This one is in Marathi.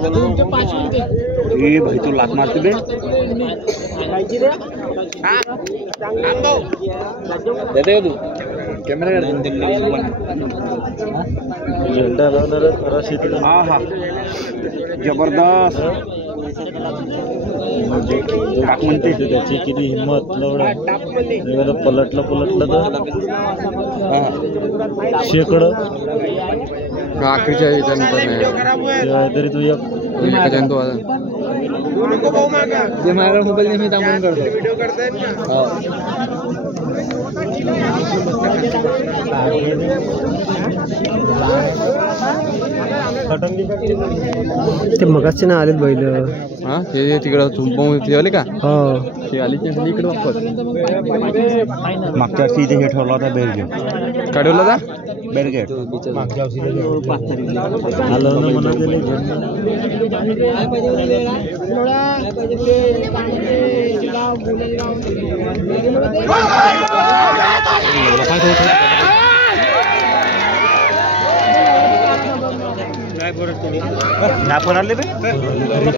ये भाई तू लात मारते बे देते तू कॅमेरा झेंडा लावणार हा हा जबरदस्त काक म्हणते त्याची किती हिंमत लवडा पलटलं तर शेकड आखरीच्या तरी तू एक माझ्या मोबाईल मी थांबून करतो ते मगाचे ना आलेत बैल हा हे तिकडं ते आले का हो ते आले इकडे वापस मागच्या वर्षी इथे हे ठरला होता बेरगेट काढवला का बेरगेट मागच्या वर्षी आलं ना म्हणा